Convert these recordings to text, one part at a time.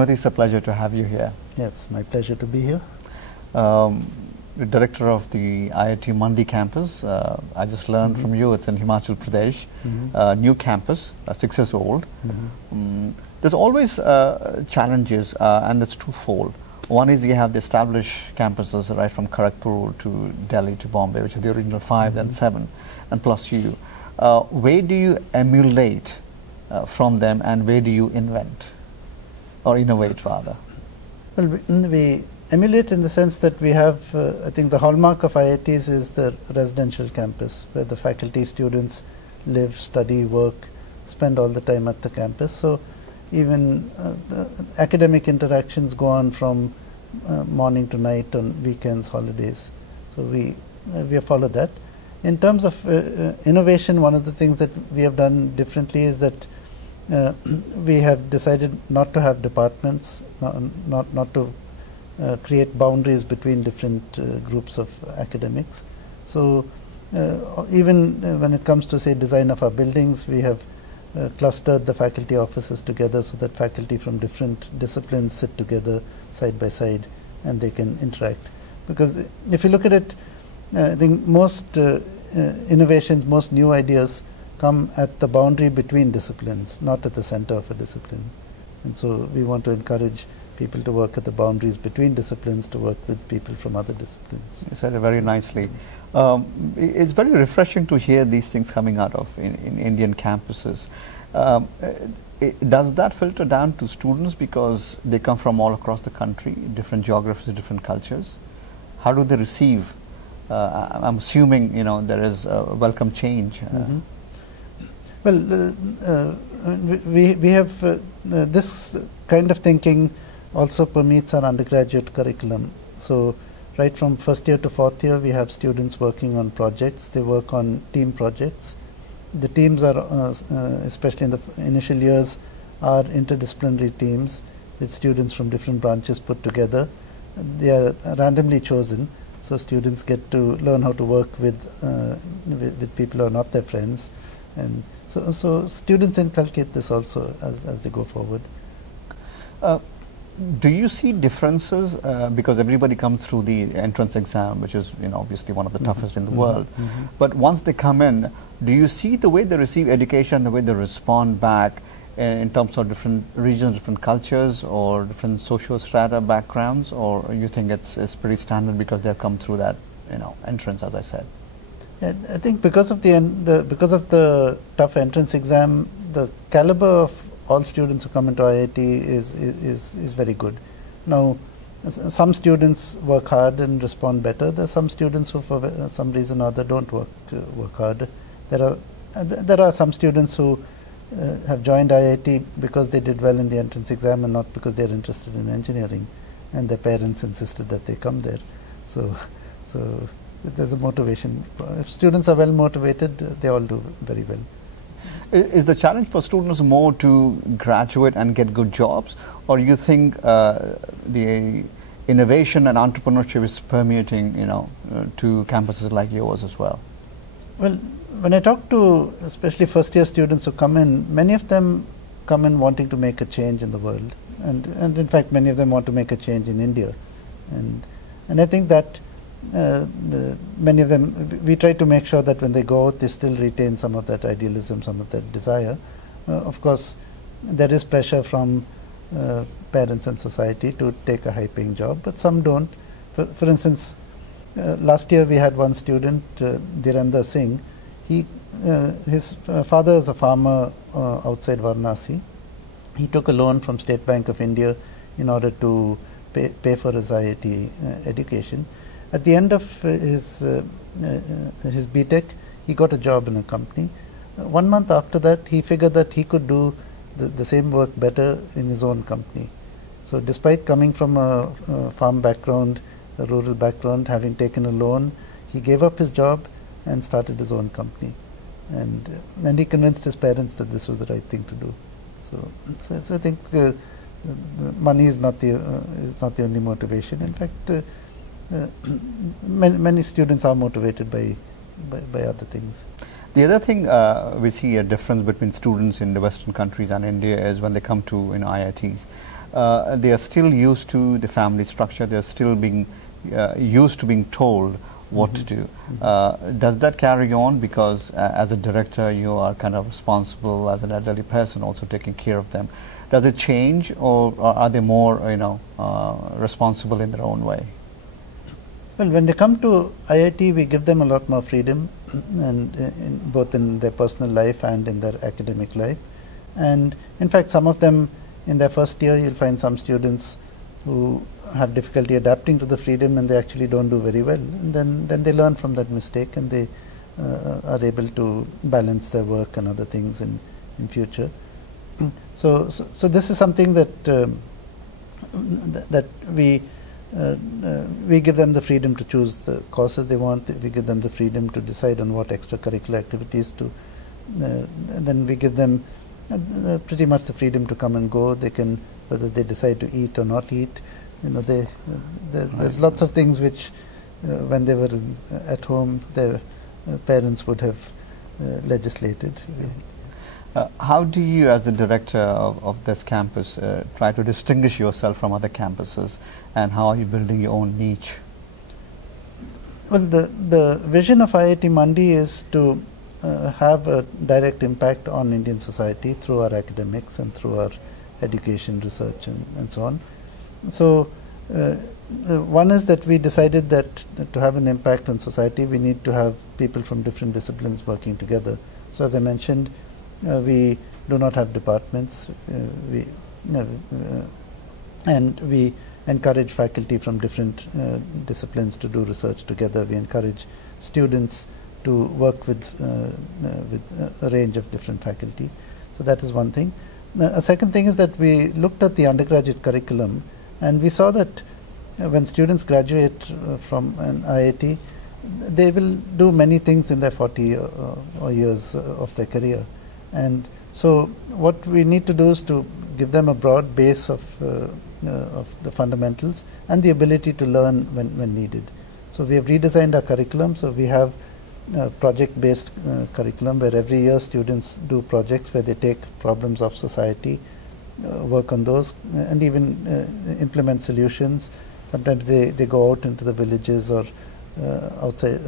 Mateen, it's a pleasure to have you here. Yeah, it's my pleasure to be here. The director of the IIT Mandi campus. I just learned from you it's in Himachal Pradesh, new campus, 6 years old. There's always challenges, and it's twofold. One is you have the established campuses right from Kharagpur to Delhi to Bombay, which are the original 5, then 7, and plus you. Where do you emulate from them, and where do you invent or innovate rather? Well, we emulate in the sense that we have, I think the hallmark of IITs is the residential campus, where the faculty, students live, study, work, spend all the time at the campus. So even the academic interactions go on from morning to night on weekends, holidays. So we follow that. In terms of innovation, one of the things that we have done differently is that we have decided not to have departments, not to create boundaries between different groups of academics. So even when it comes to, say, design of our buildings, we have clustered the faculty offices together so that faculty from different disciplines sit together side by side and they can interact. Because if you look at it, I think most innovations, most new ideas come at the boundary between disciplines, not at the center of a discipline. And so we want to encourage people to work at the boundaries between disciplines, to work with people from other disciplines. You said it very nicely. It's very refreshing to hear these things coming out of in Indian campuses. Does that filter down to students because they come from all across the country, different geographies, different cultures? How do they receive? I'm assuming there is a welcome change. Well, we have this kind of thinking also permeates our undergraduate curriculum. So right from first year to fourth year, we have students working on projects. They work on team projects. The teams are, especially in the initial years, are interdisciplinary teams with students from different branches put together. They are randomly chosen, so students get to learn how to work with people who are not their friends. And so students inculcate this also as they go forward. Do you see differences because everybody comes through the entrance exam, which is obviously one of the toughest in the world, but once they come in, do you see the way they receive education, the way they respond back in terms of different regions, different cultures, or different social strata backgrounds, or you think it's pretty standard because they've come through that entrance, as I said? Yeah, I think because of the tough entrance exam, the caliber of all students who come into IIT is very good. Now, some students work hard and respond better. There are some students who, for some reason or other, don't work hard. There are some students who have joined IIT because they did well in the entrance exam and not because they are interested in engineering, and their parents insisted that they come there. So there's a motivation. If students are well motivated, they all do very well. Is the challenge for students more to graduate and get good jobs, or you think the innovation and entrepreneurship is permeating to campuses like yours as well? Well, when I talk to especially first year students who come in, many of them come in wanting to make a change in the world, and in fact many of them want to make a change in India, and I think that many of them, we try to make sure that when they go out, they still retain some of that idealism, some of that desire. Of course, there is pressure from parents and society to take a high-paying job, but some don't. For instance, last year we had one student, Dhirendra Singh. His father is a farmer outside Varanasi. He took a loan from State Bank of India in order to pay for his IIT education. At the end of his BTech, he got a job in a company. 1 month after that, he figured that he could do the same work better in his own company. So despite coming from a farm background, a rural background, having taken a loan, he gave up his job and started his own company. And he convinced his parents that this was the right thing to do. So I think money is not the only motivation. In fact, many students are motivated by other things. The other thing we see a difference between students in the Western countries and India is when they come to IITs. they are still used to the family structure. They are still being used to being told what to do. Does that carry on, because as a director you are kind of responsible as an elderly person, also taking care of them? Does it change, or are they more responsible in their own way? Well, when they come to IIT, we give them a lot more freedom, and both in their personal life and in their academic life. And in fact, some of them in their first year, you'll find some students who have difficulty adapting to the freedom, and they actually don't do very well. And then they learn from that mistake, and they are able to balance their work and other things in future. So this is something that that we give them the freedom to choose the courses they want. We give them the freedom to decide on what extracurricular activities to. Then we give them pretty much the freedom to come and go. They can, whether they decide to eat or not eat. There's lots of things which, when they were at home, their parents would have legislated. How do you, as the director of this campus, try to distinguish yourself from other campuses, and how are you building your own niche? Well, the vision of IIT Mandi is to have a direct impact on Indian society through our academics and through our education, research, and so on. So one is that we decided that to have an impact on society, we need to have people from different disciplines working together. So as I mentioned, we do not have departments, and we encourage faculty from different disciplines to do research together. We encourage students to work with a range of different faculty. So that is one thing. A second thing is that we looked at the undergraduate curriculum, and we saw that when students graduate from an IIT, they will do many things in their 40 or years of their career. And so what we need to do is to give them a broad base of the fundamentals and the ability to learn when needed. So we have redesigned our curriculum. So we have project-based curriculum, where every year students do projects where they take problems of society, work on those, and even implement solutions. Sometimes they go out into the villages or outside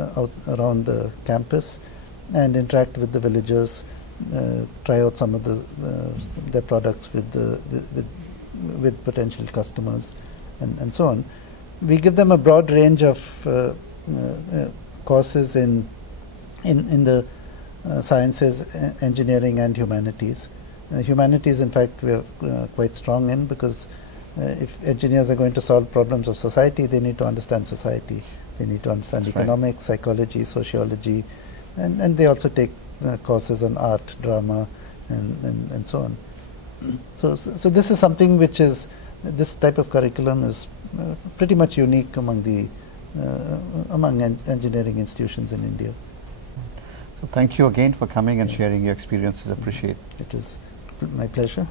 around the campus and interact with the villagers, try out some of their products with potential customers, and so on. We give them a broad range of courses in the sciences, engineering, and humanities. Humanities, in fact, we are quite strong in, because if engineers are going to solve problems of society, they need to understand society. They need to understand economics, psychology, sociology, and they also take courses on art, drama, and so on. So this is something which is, this type of curriculum is pretty much unique among engineering institutions in India. So thank you again for coming and sharing your experiences. Appreciate it. It is my pleasure.